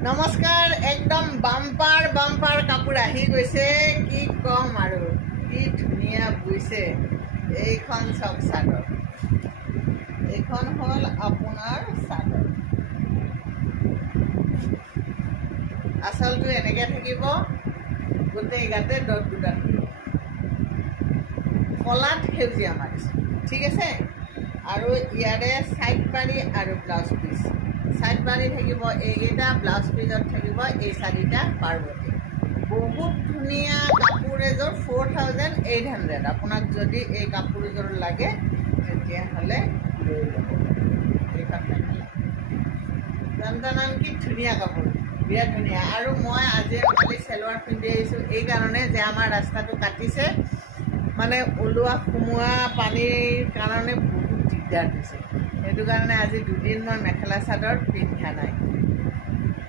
নমস্কাৰ। একদম bumper bumper কাপোৰ আহি গৈছে। কি ক'ম আৰু কি ধুনীয়া বুইছে। এইখন চব চাদৰ, এইখন হ'ল আপোনাৰ চাদৰ। আচলটো এনেকৈ থাকিব, গোটেই গাতে দত দুটা থাকিব, কলাত সেউজীয়া মাৰিছোঁ, ঠিক আছে। আৰু ইয়াৰে ছাইড পাৰি আৰু ব্লাউজ পিচ, ছাইড পাৰি থাকিব এইকেইটা, ব্লাউজ পিচত থাকিব এই চাৰিটা পাৰ্বতী। বহুত ধুনীয়া কাপোৰ এযোৰ, 4800। আপোনাক যদি এই কাপোৰযোৰ লাগে তেতিয়াহ'লে লৈ ল'ব। এইখন মেখেলা জান কি ধুনীয়া কাপোৰ, বিৰাট ধুনীয়া। আৰু মই আজি কালি চেলোৱাৰ পিন্ধি আহিছোঁ এইকাৰণে যে আমাৰ ৰাস্তাটো কাটিছে, মানে ওলোৱা সোমোৱা পানীৰ কাৰণে বহুত দিগদাৰ হৈছে। সেইটো কাৰণে আজি দুদিন মই মেখেলা চাদৰ পিন্ধা নাই।